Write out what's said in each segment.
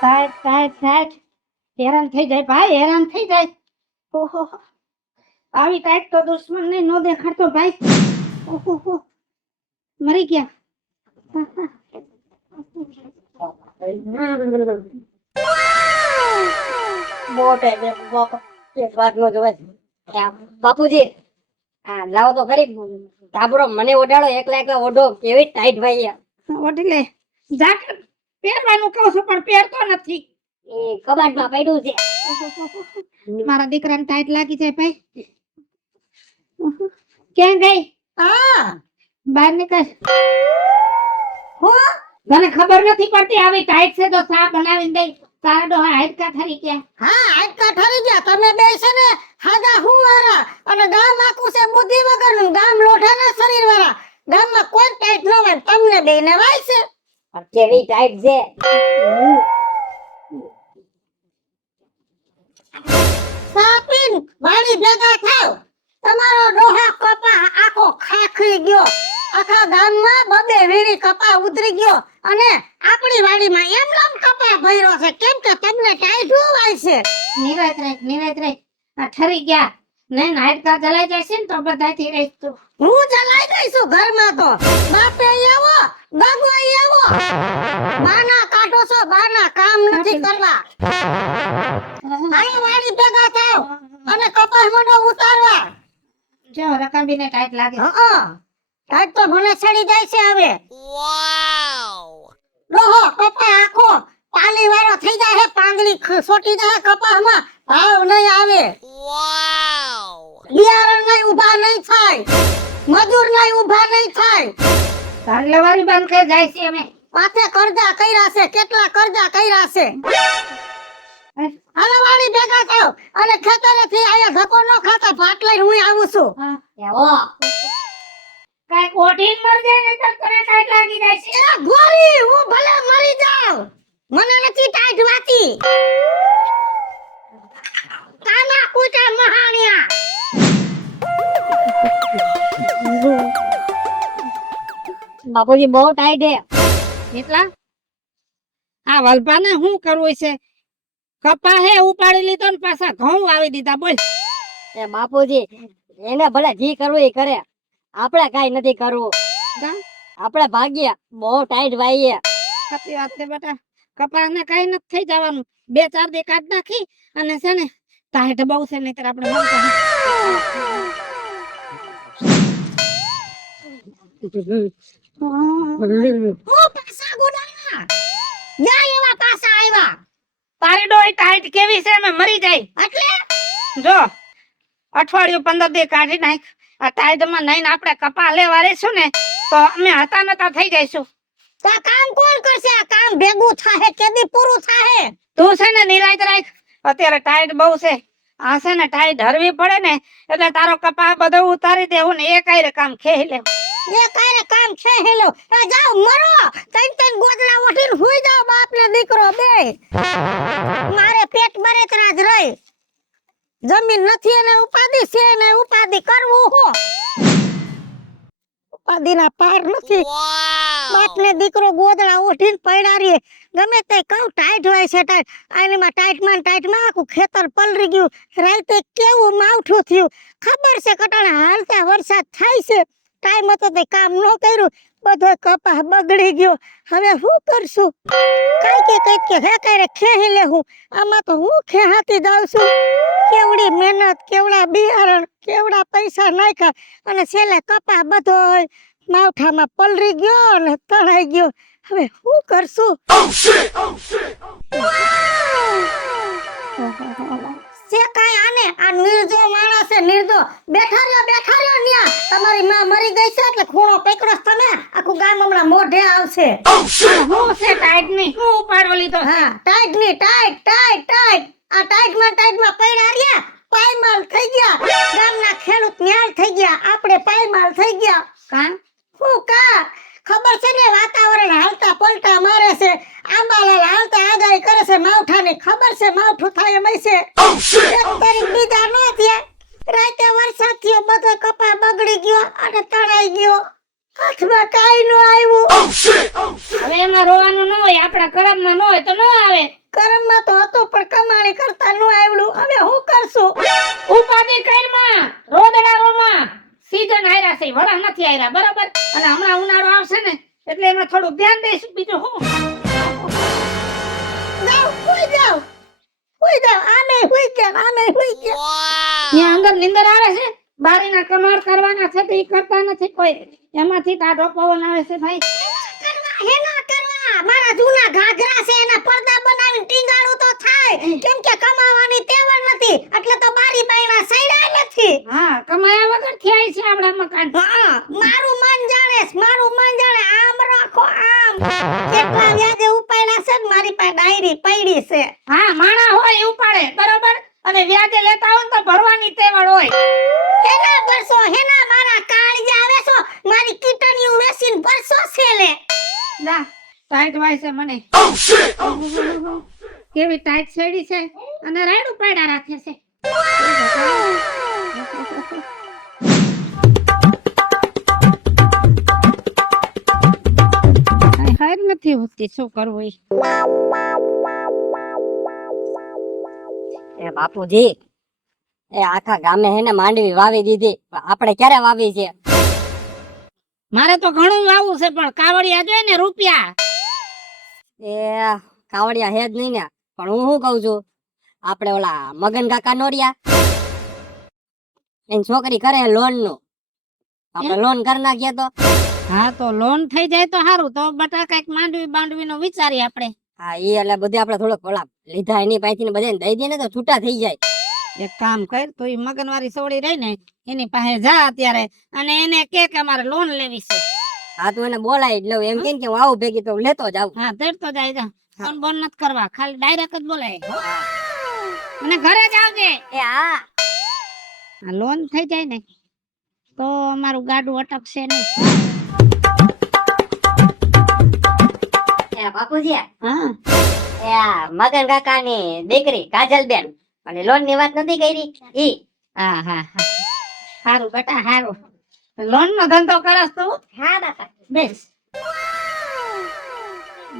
સાહેબ સાહેબ સાહેબ હેરાન થઈ જાય ભાઈ, હેરાન થઈ જાય. ઓહો, આવી ટાઈટ તો દુશ્મનને નો દેખાડતો ભાઈ. ઓહો, મરી ગયા. બાપુજી હા લાવો તો ખરી ધાબળો મને ઓઢાડો એકલા એકલા ઓઢો કેવી ટાઈટ ભાઈ ઓઢી લે. જાકેટ પહેરવાનું કહું છું પણ પહેરતો નથી. એ કબાટમાં પડ્યું છે. મારા દીકરાને ટાઈટ લાગી જાય ભાઈ. ક્યાં ગઈ? હા બહાર નીકળ. હો મને ખબર નથી પડતી આવી ટાઈટ છે તો ચા બનાવીને દઈ. તારા ડોહા હાડકા ઠરી ગયા. હા આજકા ઠરી ગયા તમે બે છે ને હાગા હુંવારા અને ગામ આખું છે બુદ્ધિ વગરનું ગામ લોઠાના શરીર વાળા ગામમાં કોઈ ટાઈટ ન હોય તમને બેને વાય છે કેવી ટાઈટ છે. સાપીન વાડી ભેગા થાવ તમારો ડોહા કપા આખો ખાખરી ગયો આખા ગામમાં બબે વીરી કપા ઉતરી ગયો અને આપણી વાડીમાં એમ લામ કપા ભર્યો છે કેમ કે તમને ટાઈટ હોય છે નિરાત રહે. આ ઠરી ગયા. નહીં હાડકા જલાઈ જાય છે ને તો બધાથી રહીશ તું. હું ચલાઈ ગઈ છું ઘરમાં તો બાપે આવો બાબુ આવો બાના કાઢો છો બાના કામ નથી કરવા આયા વાડી ભેગા થાવ અને કપાસ મંડો ઉતારવા જો રકાબીને ટાઈટ લાગે. હા ટાઈટ તો મને ચડી જાય છે હવે ડોહો કપા આખો પાલી વાળો થઈ જાય પાંદડી સોટી જાય કપાસમાં ભાવ નહીં આવે બિયારણ નહીં ઊભા નહીં થાય મજૂર નહીં ઊભા નહીં થાય તારે લવારી બંધ કરી જાય છે અમે. પાછે કરજા કર્યા છે કેટલા કરજા કર્યા છે હાલો વાડી ભેગા થાવ અને ખેતરેથી આયા ધક્કો ન ખાતા ભાત લઈને હું આવું છું એવો કાઈ કોઠીન મર જાય ને તો તને ટાઈટ લાગી જાય છે. એલા ગોરી હું ભલે મરી જાઉં મને નથી ટાઈટ વાતી કાના કૂટા મહાણિયા બાપુજી બહુ ટાઈટ છે. એટલા આ વલભાને શું કરવું છે? કપા હે ઉપાડી લીધો ને પાછા ઘઉં વાવી દીધા. બોલ એ બાપુજી એને ભલે જી કરવું એ કરે આપણે કાઈ નથી કરવું. આપણે ભાગ્ય બહુ ટાઈટ ભાઈ સાચી વાત છે બેટા. કપાસને કઈ નથી થઈ જવાનું. 2-4 દી કાઢ નાખી અને છે ને ટાઈટ બહુ છે નહીતર આપણે મરી હું પાસા ગુડાયા જા એવા પાસા આવ્યા તારી ડોઈ ટાઈટ કેવી છે અમે મરી જાય. એટલે જો અઠવાડિયું 15 દી કાઢી નાખ. આ ટાઈટમાં નહીં આપણે કપા લેવા રહીશું ને તો અમે હતા નતા થઈ જઈશું. તો આ કામ કોણ કરશે આ કામ ભેગું થાય કેદી પૂરું થાય તું છે ને નિરાયત રાખ. અત્યારે ટાઈટ બહુ છે. આ છે ને ટાઈટ હરવી પડે ને એટલે તારો કપા બધો ઉતારી દેવું ને એ કાંઈ કામ ખેઈ લેવું. એ કારે કામ છે હેલો એ જાઓ મરો તન ગોદડા ઓઠીને હુઈ જાઓ બાપ ને દીકરો બે મારે પેટ ભરે તરા જ રહી જમીન નથી અને ઉપાધિ છે ને ઉપાધિ કરવું હો ઉપાધિના પાર નથી બાપ ને દીકરો ગોદડા ઓઠીને પડ્યા રે ગમે તે કહું ટાઈટ હોય છે ટાઈટ આનીમાં ટાઈટમાં આખું ખેતર પલરી ગયું રાતે કેવું માવઠું થયું ખબર છે કટાણા હાલતા વરસાદ થાય છે ટાઈમ હતો તે કામ ન કર્યું બધો કપા બગડી ગયો હવે શું કરશું કઈ કે હે કરે ખેહી લેવું આમાં તો હું ખેહાતી જાઉં છું કેવડી મહેનત કેવડા બિયારણ કેવડા પૈસા નાખ્યા અને છેલ્લે કપા બધો માવઠામાં પલરી ગયો અને તણાઈ ગયો હવે શું કરશું છે કાઈ આને આ નિર્જો માણસ છે નિર્જો બેઠા રહ્યો ન્યા તમારી માં મરી ગઈ છે એટલે ખૂણો પકડો તમે આખું ગામ હમણાં મોઢે આવશે હું છે ટાઈટ ની હું ઉપાડો લીધો. હા ટાઈટ ની ટાઈટ આ ટાઈટમાં પડ્યા રહ્યા પાયમાલ થઈ ગયા ગામના ખેડૂત ન્યાલ થઈ ગયા આપણે પાયમાલ થઈ ગયા કાં હું કા ખબર છે ને વાતાવરણ હાલતા પલટા મારે છે આંબાલાલ હાલતા આગાહી કરે છે માવઠાની ખબર છે માવઠું થાય એમ છે એક તારીખ બીજા નો થયા રાતે વરસાદ થયો બધો કપા બગડી ગયો અને તણાઈ ગયો હાથમાં કાંઈ ન આવ્યું. હવે એમાં રોવાનું ન હોય, આપણા કરમમાં ન હોય તો ન આવે. કરમમાં તો હતું પણ કમાણી કરતા ન આવડ્યું. હવે હું કરશું? ઉપાધિ કરમાં રોદડા રોમાં સીઝન આયરા છે, વરસ નથી આયરા, બરાબર? અને હમણાં ઉનાળો આવશે ને એટલે એમાં થોડું ધ્યાન દઈશું, બીજું હું. જાઓ, હુઈ જાઓ. હુઈ જાઓ. આમે હુઈ ગયા, આમે હુઈ ગયા. ત્યાં અંદર નીંદર આવે છે, બારીના કમાડ કરવાના છે તો ઈ કરતા નથી કોઈ, એમાંથી ટાઢો પવન આવે છે ભાઈ. હેના કરવા મારા જૂના ઘાઘરા છે એના પડદા બનાવીને ટીંગાડું તો થાય, કેમ કે કમાવાની તેવડ નથી એટલે તો બારી બાયણા સૈડા નથી. હા, કમાયા વગર થયા છે આપણા મકાન. હા, મારું મન જાણે છે, મારું મન જાણે. આમ રાખો આમ. કેટલા વ્યાજે ઉપાડ્યા છે ને મારી પાસે ડાયરી પડી છે. હા, માણા હોય એ ઉપાડે, બરાબર? અને વ્યાજે લેતા હોય ને તો ભરવાની તેવડ હોય. હેના બરસો, હેના મારા કાળજા આવે છો, મારી કીટણીઓ વેસીને બરસો છે લે. જા, ટાઈટ વાય છે મને. કેવી ટાઈટ છેડી છે અને રાયડું પાડ્યા રાખે છે. કાંઈ હાર નથી હોતી, શું કરવું ઈ. એ બાપુજી, એ આખા ગામે હે ને માંડવી વાવી દીધી, પણ આપણે ક્યારે વાવી છે? મારે તો ઘણું વાવું છે પણ કાવડિયા જોઈએ ને રૂપિયા. એ કાવડિયા હે જ નહીં ને, પણ હું શું કઉ છું, આપણે ઓલા મગન કાકા નોરિયા એની છોકરી કરે લોન નું, આપણે લોન કરી નાખીએ તો. હા, તો લોન થઈ જાય તો સારું, તો બટા કઈક માંડવી બાંડવી નું વિચારીએ આપણે. હા, એ એટલે બધે આપણે થોડોક ઓલા લીધા એની પાસેથી બધાને દઈ દે ને તો છૂટા થઈ જાય. એક કામ કર, તો ઈ મગનવારી સોડી રહી ને એની પાસે જા અત્યારે અને એને કે અમારે લોન લેવી છે. હા, તું એને બોલાવી જ લઉં, એમ કે હું આવું ભેગી તો લેતો જાવ. હા, તેડતો જાય જા. ફોન બોન નથી કરવા, ખાલી ડાયરેક્ટ જ બોલાય. અને ઘરે જ આવજે. એ હા. આ લોન થઈ જાય ને તો અમારું ગાડું અટકશે નહીં. એ બાપુજી, હા, એ આ મગન કાકા ની દીકરી કાજલબેન અને લોન ની વાત નથી કરી ઈ. હા, હા, હા. સારું બેટા, સારું. લોન નો ધંધો કરસ તું? હા બાપા. બેસ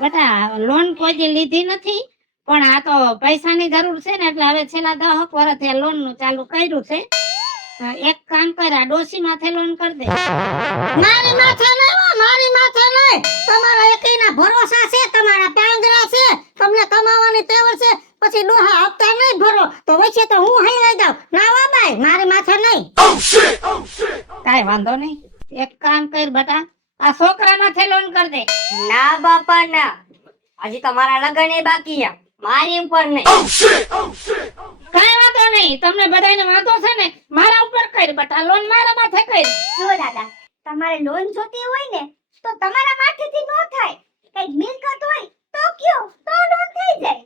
બેટા, લોન કોઈ દી લીધી નથી પણ આ તો પૈસાની જરૂર છે ને એટલે હવે છેલ્લા 10 વર્ષથી લોન નું ચાલુ કર્યું છે. એક કામ કર, આ ડોસી માથે લોન કરી દે. મારી માથે નહીં હો, મારી માથે નહીં. તમારા એકઈના ભરોસા છે, તમારા પાંદડા છે, તમને કમાવાની તેવડ છે, પછી ડોહા હપ્તા નહીં ભરો તો વચ્ચે તો હું હઈ લઈ જાઉં. ના વા બાઈ, મારી માથે નહીં. કાઈ વાંધો નહીં, એક કામ કર બેટા, આ છોકરા માથે લોન કરી દે. ના બાપા ના, હજી તો મારા લગન એ બાકી છે, મારી ઉપર નહીં. કાઈ વાંધો નહીં, તમને બધાને વાંધો છે ને મારા ઉપર કર બેટા, લોન મારા માથે કર. જો દાદા, તમારે લોન જોતી હોય ને તો તમારા માથેથી નો થાય. કઈ મિલકત હોય તો કયો, તો લોન થઈ જાય.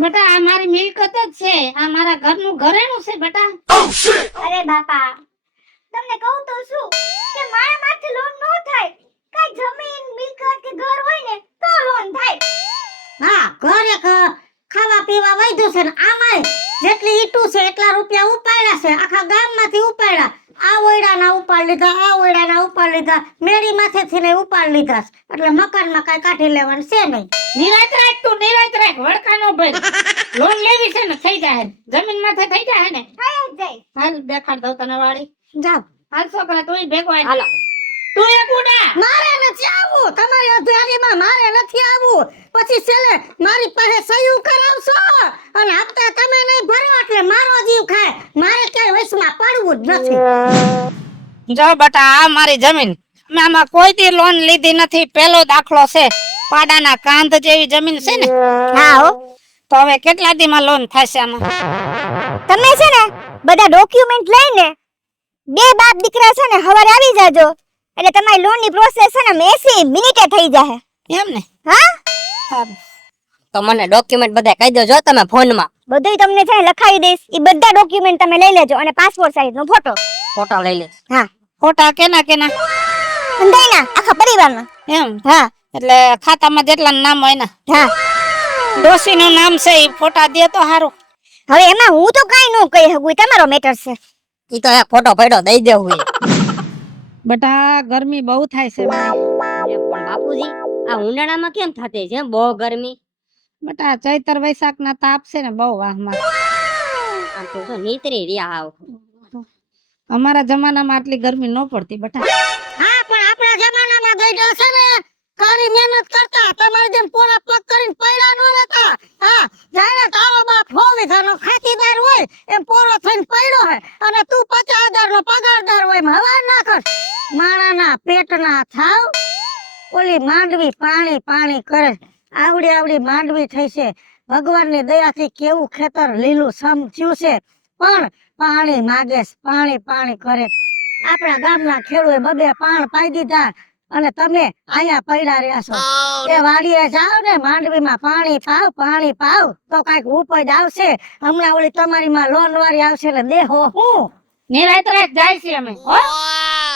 બેટા, આ મારી મિલકત જ છે, આ મારા ઘરનું ઘરેણું છે બેટા. અરે બાપા, તમને કહું તો શું કે મારા માથે લોન નો થાય. કઈ જમીન મિલકત કે ઘર હોય ને તો લોન થાય. હા, ઘરે ખાવા પીવા વૈધું છે ને આમાંય જેટલી ઈટું છે એટલા રૂપિયા ઉપાડ્યા છે, આખા ગામમાંથી ઉપાડ્યા. આ ઓયડાના ઉપાડ લીધા, આ ઓયડાના ઉપાડ લીધા, મેળી માથેથી ને ઉપાડ લીધા છે. એટલે મકાનમાં કઈ કાઢી લેવાનું છે નહીં. નિરાત રાખ તું, નિરાત રાખ, વડકાનો ભર. લોન લેવી છે ને થઈ જાય, જમીન માથે થઈ જાય ને. થઈ જ જાય. હાલ દેખાડ દઉં તને વાળી. જાવ. હાલ છોકરા, તું ભેગો આય. હાલો. તું એક ઉડા. મારે નથી આવવું, તમારી અધિયારીમાં મારે નથી આવવું. પછી છેલ્લે મારી પાસે સહી કરાવશો અને હપ્તા તમે નહીં ભરો એટલે મારો જીવ ખાય. મારે ક્યાંય વચમાં પડવું જ નથી. જો બેટા, આ મારી જમીન, મેં આમાં કોઈ દી લોન લીધી નથી, પેલો દાખલો છે. પાડાના કાંધ જેવી જમીન છે ને. હા હો. તો હવે કેટલા દીમાં લોન થશે આમાં? તમે છે ને બધા ડોક્યુમેન્ટ લઈને બે બાપ દીકરા છે ને હવારે આવી જાજો એટલે તમારી લોન ની પ્રોસેસ છે ને 80 મિનિટે થઈ જાય. એમ ને? હા, સારું. તો મને ડોક્યુમેન્ટ બધા કહી દેજો તમે ફોનમાં. બધુંય તમને છે ને લખાવી દઈશ. ઈ બધા ડોક્યુમેન્ટ તમે લઈ લેજો અને પાસપોર્ટ સાઈઝ નો ફોટો. ફોટો લઈ લે. હા, ખોટા કેના કેના? અંધાઈના આખા પરિવારના. એમ? હા એટલે ખાતામાં જેટલા નામ હોય ને, હા. ડોશીનું નામ છે એ ફોટા દે તો સારું. હવે એમાં હું તો કાઈ ન કહી શકું, ઈ તમારો મેટર છે. ઈ તો એક ફોટો પડ્યો દઈ દેવું. બટા ગરમી બહુ થાય છે પણ બાપુજી આ ઉનાળામાં કેમ થતી છે બહુ ગરમી? બટા ચૈતર વૈશાખ ના તાપ છે ને બહુ વાહમાં. આમ તો જો નીતરી રહ્યા આવ. અમારા જમાનામાં આટલી ગરમી ન પડતી બટા. હા પણ આપણા જમાનામાં ગઈડા છે ને કારી મહેનત કરતા તમારી જેમ પોરા પગ કરીને પૈડા ન રહેતા. હા જાણે તારો બાપ હોવીધાનો ખાતીદાર હોય એમ પોરો થઈને પડ્યો હે અને તું 50,000 નો પગારદાર હોય એમ હવા ના કર. માણાના પેટના થાવ ઓલી માંડવી પાણી પાણી કરે આવડી આવડી માંડવી થઈ છે. ભગવાનની દયાથી કેવું ખેતર લીલું સમ થયું છે પણ પાણી માગે છે, પાણી પાણી કરે. આપણા ગામના ખેડૂએ બબે પાણ પાઈ દીધા અને તમે અહીંયા પડ્યા રહ્યા છો. એ વાડીએ જાવ ને માંડવીમાં પાણી પાવ તો કઈક ઉપજ આવશે. હમણાં ઓલી તમારી માં લોન વાળી આવશે એટલે દેહો હું નિરાત રાત જાય છે અમે હો.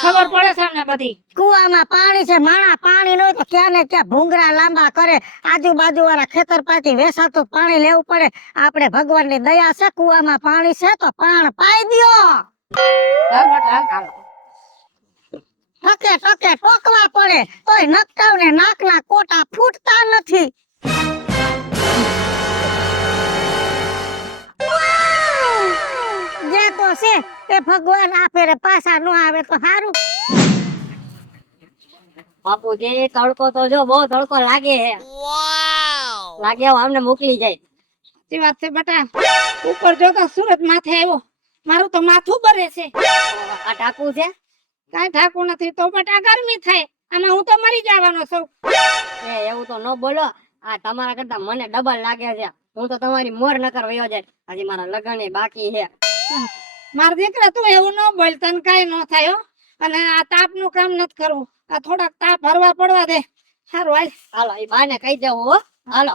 ખબર પડે છે અમને બધી. કુવામાં પાણી છે, માણા પાણી નો તો ક્યાં ને ક્યાં ભૂંગરા લાંબા કરે. આજુબાજુ વાળા ખેતર પાછી વેસાતું પાણી લેવું પડે. આપણે ભગવાનની દયા છે, કુવામાં પાણી છે તો પાણ પાઈ દ્યો. ચાલ બટા હાલ. ટકે ટકે ટોકવા પડે તોય નકટાવ ને નાકના કોટા ફૂટતા નથી. જે તો છે એ ભગવાન આપે રે પાછા નો આવે તો સારું. બાપુજી તડકો તો જો બહુ તડકો લાગે હે. લાગે હવે અમને મોકલી જાય. સાચી વાત છે બટા. ઉપર જો તો સુરત માથે આવ્યો. મારું તો માથું બરે છે. આ ટાકુ છે કાઈ ઠાકુર નથી તો બટા ગરમી થાય અને હું તો મરી જવાનો છું. એ એવું તો ન બોલો. આ તમારા કરતા મને ડબલ લાગે છે. હું તો તમારી મોર નકર વયો જાય. હજી મારા લગન એ બાકી છે. મારા દીકરા તું એવું ન બોલ તને કાઈ ન થાય હો. અને આ તાપ નું કામ નથી કરવું. આ થોડાક તાપ ભરવા પડવા દે. હારું હાલ. હાલો એ બાને કહી દેવું હો. હાલો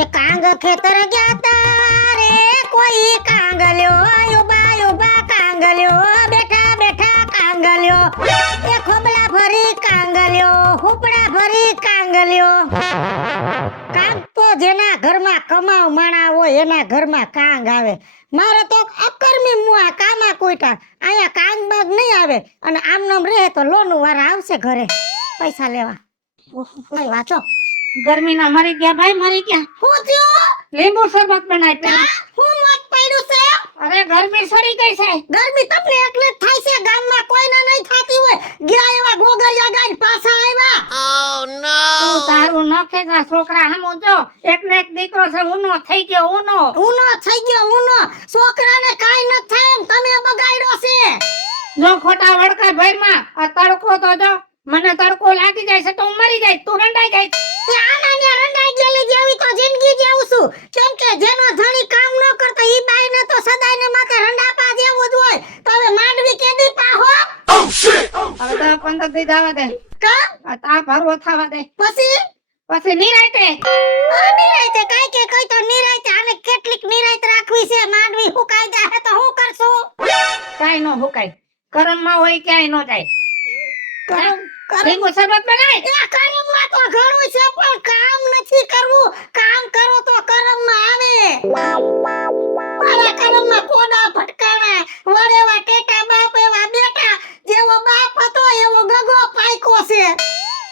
એ કાંગ ખેતર ગયા તા રે કોઈ કાંગલ્યો યુબા કાંગલ્યો બેઠા બેઠા કાંગલ્યો. એ ખોબલા ભરી કાંગલ્યો હુપડા ભરી કાંગલ્યો. કાંગ તો જેના ઘરમાં કમાવ માણા હોય એના ઘરમાં કાંગ આવે. મારે તો અકર્મી મુઆ કામા કોઈટા અહીંયા કાંગ બાગ નહીં આવે અને આમ નામ રહે તો લોનું વાળા આવશે ઘરે પૈસા લેવા. કઈ વાંચો ગરમી ના મરી ગયા ભાઈ મરી ગયા. હું થયો લીંબુ શરબત બનાવી પે. હું મત પડ્યું છે. અરે ગરમી સડી ગઈ છે. ગરમી તમને એકલે જ થાય છે ગામમાં કોઈને નહીં થાતી હોય. ગયા એવા ગોગરિયા ગાઈને પાછા આવ્યા. તું તારું નખે જા છોકરા હમો જો એક ને એક દીકરો છે ઊનો થઈ ગયો ઊનો. ઉનો થઈ ગયો ઉનો. છોકરાને કાઈ ન થાય એમ તમે બગાડ્યો છે. જો ખોટા વડકા ભરમાં આ તડકો તો જો મને તડકો લાગી જાય છે તો હું મરી જાય તું રંડાઈ જાય. તે આનાને રંડાઈ ગયેલી જેવી તો જિંદગી જેવું છું. કેમ કે જેનો ધણી કામ ન કરતો ઈ બાઈને તો સદાયને માથે રંડાપા જેવું જ હોય. તો હવે માંડવી કેદી પાહો. હવે તો 15 દી જવા દે. કામ આ તાપ હરવો થવા દે પછી નિરાયતે. નિરાયતે કાઈ કે કઈ તો નિરાયતે આને કેટલીક નિરાયત રાખવી છે. માંડવી હુકાઈ જાહે તો હું કરશું. કાઈ નો હુકાય. કરમમાં હોય ક્યાંય નો જાય. લીંબુ શરબત બનાય. એ કરમમાં તો ઘણું છે પણ કામ નથી કરવું. કામ કરો તો કરમમાં આવે. મારા કરમમાં કોડા ભટકાણા વડેવા ટેટા બાપ એવા બેટા જેવો બાપ હતો એવો ગગો પાયકો છે.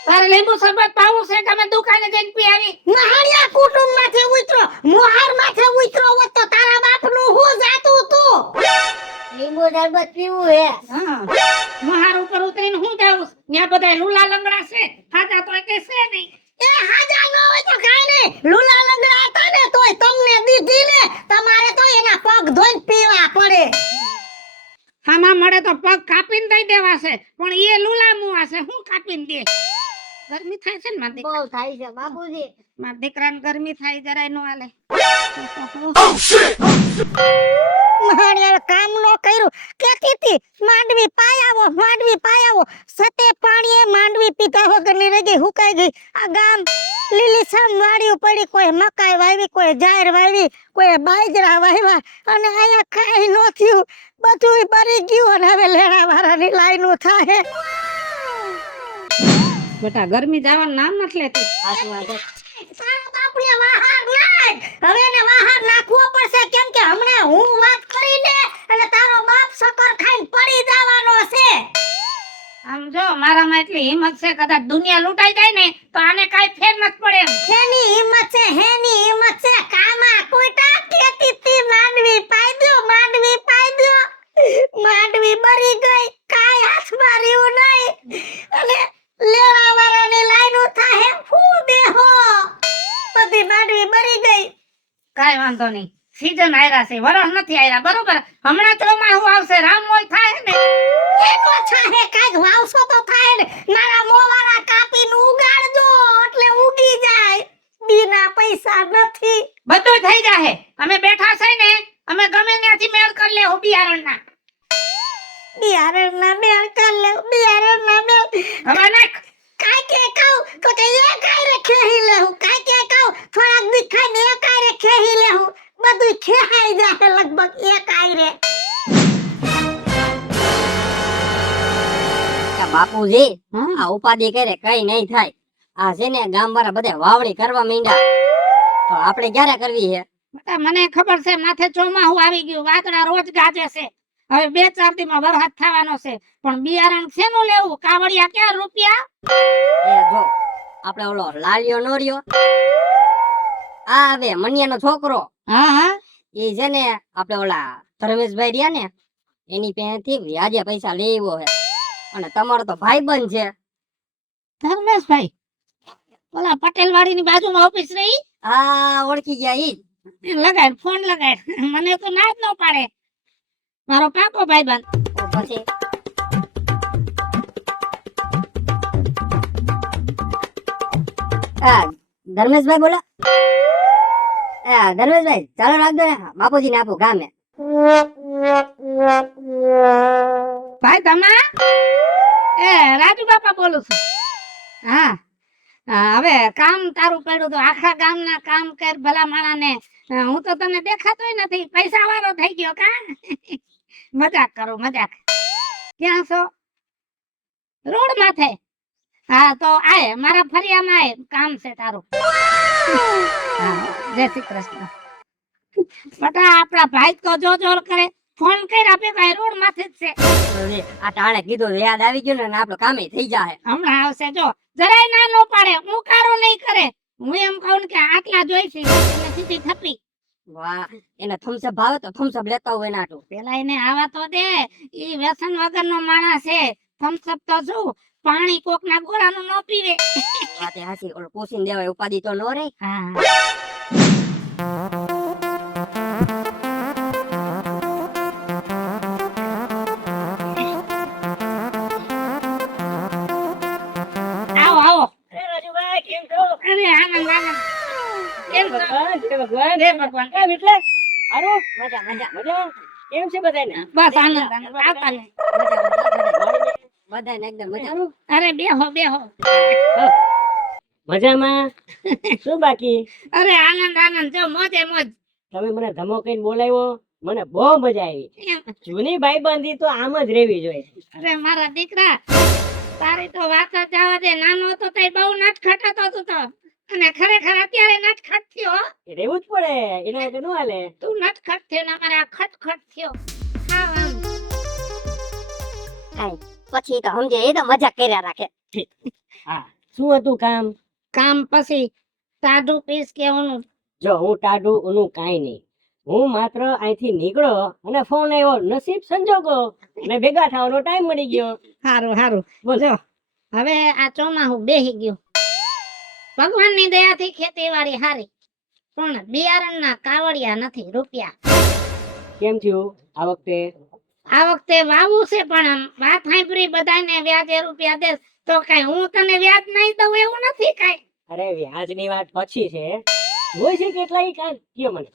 તારે લીંબુ શરબત પાવું છે કે અમે દુકાને જઈને પી આવી. નહાળિયા કુટુંબમાંથી ઉતરો મોહારમાંથી ઉતરો હોત તો તારા બાપનું હું જાતું તું. લીંબુ શરબત પીવું હે. હા મહાર ઉપર ઉતરીને હું જાઉં ત્યાં બધા લુલા લંગડા છે ખાતા તો કે છે નહીં. એ હાજા ન હોય તો કાઈ નહીં. લુલા લંગડા હતા ને તોય તમને દીધી ને તમારે તો એના પગ ધોઈને પીવા પડે. હામાં મળે તો પગ કાપીને દઈ દેવા છે પણ એ લુલા મુવા છે હું કાપીને દે. ગરમી થાય છે ને મારા દીકરા. બહુ થાય છે બાપુજી. મારા દીકરાને ગરમી થાય જરાય નો હાલે. મહાણિયાએ કામ નો કર્યું કેતી હતી માંડવી પાયાવો સતે પાણીએ માંડવી પીધા વગરની રહી ગઈ હુકાઈ ગઈ. આ ગામ લીલીછમ વાડીઓ પડી. કોઈ મકાઈ વાવી કોઈ જાહેર વાવી કોઈ બાજરા વાવ્યા અને અહીંયા કાંઈ નો થયું. બધું બરી ગયું અને હવે લેણા વાળાની લાઈનો થાય. બેટા ગરમી જવાનું નામ નથી લેતી. સાચી વાત છે. તારા બાપને વાહાર નાખ. હવે એને વાહાર નાખવો પડશે કેમ કે હમણાં હું વાત કરીને અને તારો બાપ સકર ખાઈને પડી જવાનો છે. કેટલી હિંમત છે, કદાચ દુનિયા લૂંટાઈ જાય ને તો આને કાઈ ફેર નથી પડે એમ. હેની હિંમત છે, હેની હિંમત છે. કામા કોઈટા કેતી તી માંડવી પાઈ દ્યો, માંડવી પાઈ દ્યો. માંડવી મરી ગઈ, કાઈ હાથમાં રહ્યું નહીં. અને લેવા વાળાની લાઈનો થાહે ફૂ દેહો. બધી માંડવી મરી ગઈ. કાઈ વાંધો નહીં, સીઝન આયરા છે, વરસ નથી આયરા, બરોબર. હમણાં ચોમાસું આવશે, રામમોય થાય ને. એક ઓછા હે, કાઈક વાવશો તો થાય ને. મારા મોવારા કાપીને ઉગાડજો એટલે ઉગી જાય. બીના પૈસા નથી. બધું થઈ જાહે. અમે બેઠા છે ને, અમે ગમે ત્યાંથી મેળ કરી લેવું બિયારણના. બિયારણના મેળ કર લે, બિયારણના મેળ. હવે નાખ. કાઈ કે કહું તો કે એ કાઈ રે ખેહી લેહું. કાઈ કે કહું થોડાક દી ખાઈને એ કાઈ રે ખેહી લેહું. બધું ખેહાઈ જાહે લગભગ એ કાઈ રે. કે બાપુજી આ ઉપાધિ કરે કઈ નહીં થાય. આ છે ને ગામ વાળા બધા વાવણી કરવા માંડ્યા, તો આપણે ક્યારે કરવી છે? બેટા, મને ખબર છે માથે ચોમાસું આવી ગયું, વાદળા રોજ ગાજે છે. હવે 2-4 દીમાં વરસાદ થવાનો છે, પણ બિયારણ શેનું લેવું? કાવડિયા ક્યાં રૂપિયા? એ જો આપણે ઓલો લાલિયો નો રહ્યો, આ હવે મનિયાનો છોકરો, હા હા, એ છે ને આપણે ઓલા ધર્મેશભાઈ રહ્યા ને એની પાસેથી વ્યાજે પૈસા લેવો છે. અને તમારો તો ભાઈબંધ છે. ધર્મેશભાઈ ઓલા પટેલ વાડી ની બાજુમાં ઓફિસ રહી, આ ઓળખી ગયા ઈ. લગાડ ફોન લગાડ. મને તો ના જ ન પાડે, મારો પાકો ભાઈબંધ. તો પછી ધર્મેશભાઈ બોલો. ધર્મેશભાઈ ચાલો રાખજો ને, બાપુજી ને આપું ગામે. ભાઈ તમા, એ રાજુ બાપા બોલું છું. હા હવે કામ તારું પડ્યું તો આખા ગામના કામ કર ભલા માણાને. હું તો તને દેખાતોય નથી, પૈસા વાળો થઈ ગયો કા? મજાક કરો મજાક. ક્યાં છો? રોડ માથે? હા તો આય મારા ફરિયામાં આય, કામ છે તારું. હા, જય શ્રી કૃષ્ણ. બટા આપણા ભાઈ તો જો જોર કરે, ફોન કરી આપે ભાઈ રોડ માથે જ છે. આ ટાણે કીધું યાદ આવી ગયું ને, આપણું કામે થઈ જાય. હમણાં આવશે, જો જરાય ના નો પાડે, ઉકારો નહીં કરે. હું એમ કહું કે આટલા જોઈશે એટલે સીધી થપી. વાહ, એને થમ્સઅપ ભાવે તો થમ્સઅપ લેતા હોય નાટું. પેલા એને આવા તો દે, ઈ વ્યસન વગરનો માણસ છે. થમ્સઅપ તો શું, પાણી કોકના ગોળાનું ન પીવે. વાતે હાસી, ઓલો પોસીને દેવાય ઉપાધિ તો નો રે. હા આવો આવો. અરે આનંદ આનંદ. કેમ છો? જય ભગવાન. મજા મજા. કેમ છે બધાને? બસ આનંદ આનંદ. આવતા નહીં. બધાને એકદમ મજા. અરે બેહો બેહો. મજામાં? શું બાકી? અરે આનંદ આનંદ, જો મોજે મોજ. તમે મને ધમો કઈને બોલાવ્યો, મને બહુ મજા આવી. એમ. જૂની ભાઈબંધી તો આમ જ રહેવી જોઈએ. અરે મારા દીકરા, તારી તો વાત જ જવા દે. નાનો હતો તઈ બહુ નટખટ હતો તું તો, અને ખરેખર અત્યારે નટખટ થયો. એ રહેવું જ પડે, એના વગર નો હાલે. તું નટખટ થયો ને અમારે આ ખટખટ થયો. હા આમ. પછી તો સમજે, એ તો મજા કર્યા રાખે. હા, શું હતું કામ? કામ પછી ટાઢું પીસ કેવાનું. જો હું ટાઢું ઓનું કાંઈ નહીં, હું માત્ર અહીંથી નીકળો અને ફોન આવ્યો, નસીબ સંજોગો અને ભેગા થવાનો ટાઈમ મળી ગયો. હારું હારું. બોલો હવે આ ચોમાસું બેહી ગયું. ભગવાનની દયાથી ખેતીવાડી હારી, પણ બિયારણના કાવડિયા નથી રૂપિયા. કેમ થયું આ વખતે? આ વખતે વાવું છે, પણ આમ વાત સાંભળી બધાને વ્યાજે રૂપિયા દે તો કઈ હું તને વ્યાજ નહીં દઉં એવું નથી કઈ. અરે વ્યાજની વાત પછી છે, હોય છે કેટલા ઈ કાંઈ કયો મને.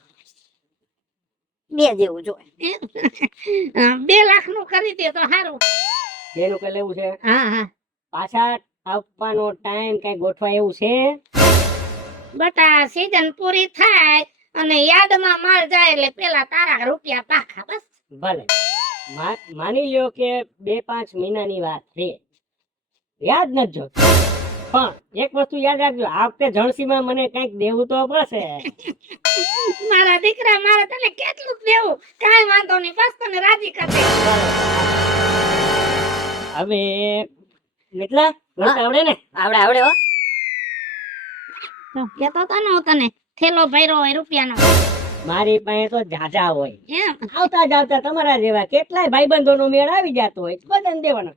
2 જેવું જોઈએ. 2 લાખ નું કરી દે તો સારું. જેનું કઈ લેવું છે? હા હા પાછા આપવાનો ટાઈમ કઈ ગોઠવાય એવું છે? બટા સીઝન પૂરી થાય અને યાદમાં માલ જાય એટલે પેલા તારા રૂપિયા પાખા. બસ ભલે માની લ્યો કે 2-5 મહિનાની વાત છે, યાદ નથી જોતું, પણ એક વસ્તુ યાદ રાખજો, આ વખતે જણસીમાં મને કઈક દેવું તો પડશે. મારા દીકરા, મારે તને કેટલું દેવું, કાઈ વાંધો નહીં, બસ તને રાજી કરી દે. હવે મિતલા ગણતા આવડે ને? આવડે આવડે હો. તો કેતો તો ને હું તને થેલો ભર્યો હોય રૂપિયાનો મારી પાસે તો જાજા હોય. એમ આવતા જાવતા તમારા જેવા કેટલાય ભાઈબંધોનો મેળ આવી જતો હોય બધાને દેવાનો.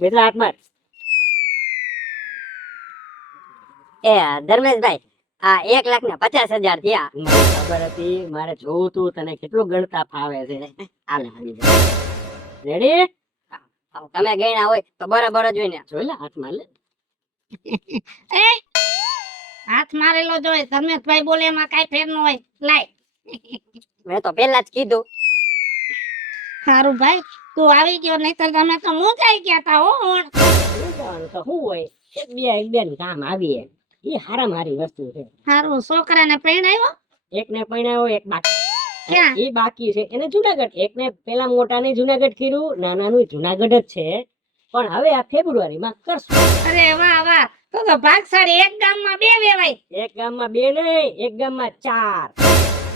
મિતલા હાથ માર. એ ધર્મેશભાઈ આ 1,50,000 થયા. મને ખબર હતી મારે જોવું તું તને કેટલું ગણતા ફાવે છે. હાલે આવી જા. રેડી? તમે ગણ્યા હોય તો બરાબર જ હોય ને. જોઈ લે હાથ માર લે. એ હાથ મારેલો જોઈ ધર્મેશભાઈ બોલે એમાં કાઈ ફેર ન હોય લાય મેં તો પહેલા જ કીધું. સારું ભાઈ તું આવી ગયો નહીતર તમે તો મૂંઝાઈ ગયા તા હો શું કરવાનું તો શું હોય એક બે નું કામ આવીએ એ હારામાં હારી વસ્તુ છે. સારું છોકરાને પરણાવ્યો એકને પરણાવ્યો એક બાકી ક્યાં? એ બાકી છે એને જુનાગઢ. એકને પેલા મોટાને જુનાગઢ કર્યું નાનાનું જુનાગઢ જ છે પણ હવે આ ફેબ્રુઆરીમાં કરશું. અરે વાહ વાહ તો ભાગશાળી એક ગામમાં બે વેવાય એક ગામમાં બે નહીં એક ગામમાં 4.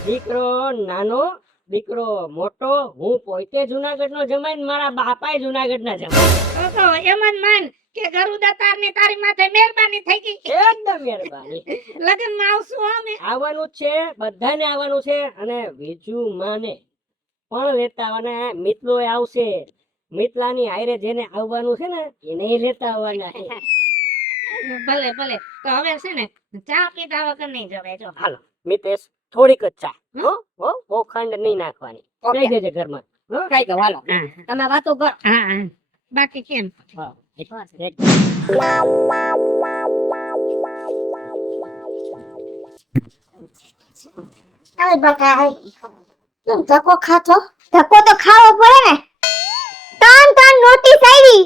દીકરો નાનો દીકરો મોટો હું પોતે જુનાગઢ નો જમાઈ ને મારા બાપાએ જુનાગઢ ના જમાઈ. તો એમ જ માન કે ગરુદાતાર ની તારી માથે મહેરબાની થઈ ગઈ એકદમ મહેરબાની. લગ્ન માં આવશું અમે આવવાનું જ છે બધાને આવવાનું છે અને બીજું માને પણ લેતા આવવાના. મિતલો આવશે મિતલાની હારે જેને આવવાનું છે ને એને લેતા આવવાના છે. ભલે ભલે તો હવે છે ને ચા પીધા વગર નહીં જવાય જો હાલો મિતેશ થોડીક જ ચા હો હો બહુ ખાંડ નહીં નાખવાની. ઓકે. કહી દેજે ઘરમાં. હો? કઈ દો હાલો હા, તમે વાતો કરો. હા હા. બાકી કેમ હા, એક આય બકા આય ધક્કો ખાતો ધક્કો તો ખાવો પડે ને. ત્રણ નોટિસ આવી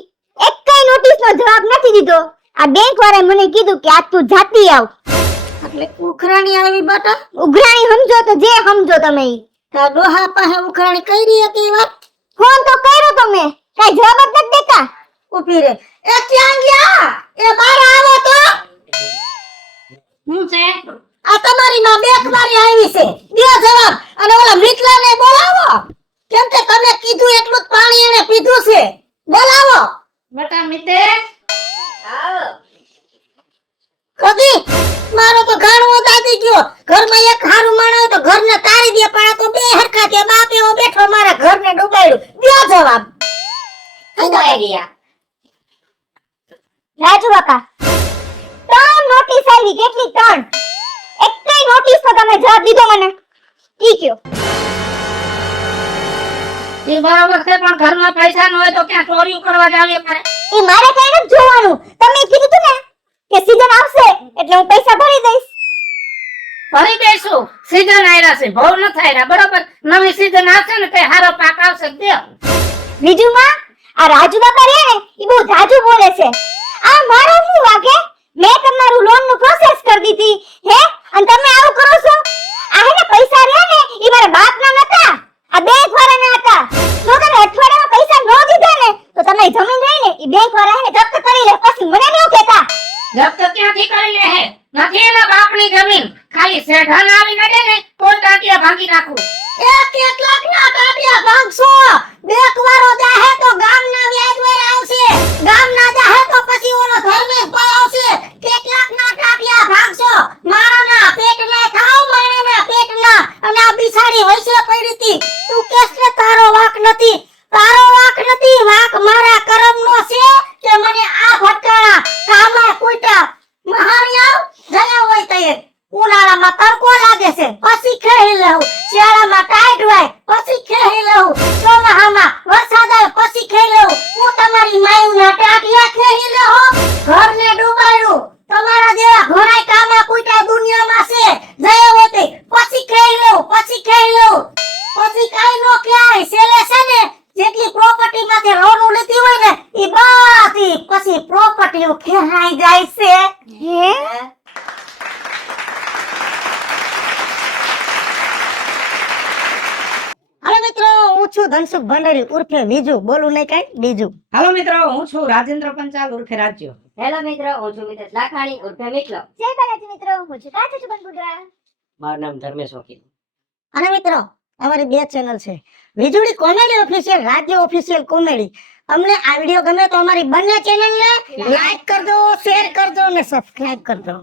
એકેય નોટિસ નો જવાબ નથી દીધો. આ બેંક વાળાએ મને કીધું કે આજ તું જાતી આવ. એટલે ઉખરાણી આવી બટા ઉઘરાણી સમજો તો જે સમજો તમે ઈ. તાર ડોહા પાસે ઉખરાણી કરી હતી વાત ફોન તો કર્યો તમે કઈ જવાબ જ નથી દેતા. ઉભી રે એ ક્યાં ગયા એ બહાર આવો તો હું છે આ તમારી માં બેક મારી આવી છે દે જવાબ અને ઓલા મિતલાને બોલાવો કેમ કે તમે કીધું એટલું જ પાણી એને પીધું છે બોલાવો બટા મિતેશ કદી મારો તો ઘાણો દાદી ગયો ઘરમાં એક હારું માણસ હોય તો ઘરને તારી દે પણ આ તો બે હરખા કે બાપ એવો બેઠો મારા ઘરને ડૂબાડ્યું દે જવાબ રાજુ બાપા ત્રણ નોટિસ આવી કેટલી ત્રણ એકેય નોટિસ નો તમે જવાબ દીધો મને. ઈ કયો એ બરાબર છે પણ ઘરમાં પૈસા ન હોય તો ક્યાં ચોરીઓ કરવા જાવે મારે એ મારે કઈ નથી જોવાનું. તમે કીધું તું ને કે સીઝન આવશે એટલે હું પૈસા ભરી દઈશ. ભરી દઈશું સીઝન આયરા છે ભાવ ન થાય બરોબર નવી સીઝન આવશે ને તે હારો પાક આવશે દે બીજું માં આ રાજુ બાપા રે ને ઈ બહુ જાજુ બોલે છે. આ મારો શું વાગે મેં તમારું લોન નું પ્રોસેસ કરી દીધી હે અને તમે આવું કરો છો. આ હે ને પૈસા રે ને ઈ મારા બાપ ના નતા આ બેંક વાળા ના હતા. જો તમે અઠવાડિયામાં પૈસા ન દીધા ને તો તમારી જમીન રહી ને ઈ બેંક વાળા હે ને જપ્ત કરી લે પછી મને નહીં કહેતા. જપ્ત ક્યાંથી કરી લે હે નથી એના બાપની જમીન ખાલી શેઠાને આવી નડે ને તો ટાંટિયા ભાંગી નાખું એક લાખ ના કાટિયા ભાગશો બેક વાળો જાહે તો ગામના વ્યાજ વાર આવશે ગામના જાહે તો પછી ઓલો ધર્મેશ ભાઈ આવશે 1 લાખ ના કાટિયા ભાગશો મારાના પેટના થાવ મારાના પેટના અને આ બિસાડી વૈસે પડી હતી તું કેસ ને તારો વાક નથી વાક મારા કર્મનો છે કે મને આ ભટકાણા કામા કુટા મહાણિયા જયા હોય તયે ઉનાળામાં તડકો લાગે છે પછી ખેહી લેવું શિયાળામાં ટાઈટ હોય પછી ખેહી લેવું ચોમાહામાં વરસાદ આવે પછી ખેહી લેવું હું તમારી માયુના ટાટિયા ખેહી લેહો ઘરને ડૂબાડ્યું તમારા જેવા ઘણાય કામા કુટા દુનિયામાં છે જયા હોય તે પછી ખેહી લેવું પછી કાઈ નો ક્યાંય છેલ્લે છે ને જેટલી પ્રોપર્ટી માંથી લોન લીધી હોય ને ઈ બધી પછી પ્રોપર્ટી ખેહાઈ જાય છે હે હાલો મિત્રો હું છું ધનસુખ ભંડારી ઉર્ફે વિજુ બોલું નહીં કઈ બીજું હાલો મિત્રો હું છું રાજેન્દ્ર પંચાલ ઉર્ફે રાજ્યો હેલો મિત્રો હું છું મિતેશ લાખાણી ઉર્ફે મિતલો. જય બાલાજી મિત્રો હું છું કાચુ છું બંગુદરા. મારું નામ ધર્મેશ વકીલ. અને મિત્રો અમારી 2 ચેનલ છે, વીજળી કોમેડી ઓફિશિયલ, રાજ્ય ઓફિશિયલ કોમેડી. અમને આ વિડીયો ગમે તો અમારી બંને ચેનલને લાઈક કરજો, શેર કરજો અને સબસ્ક્રાઇબ કરજો.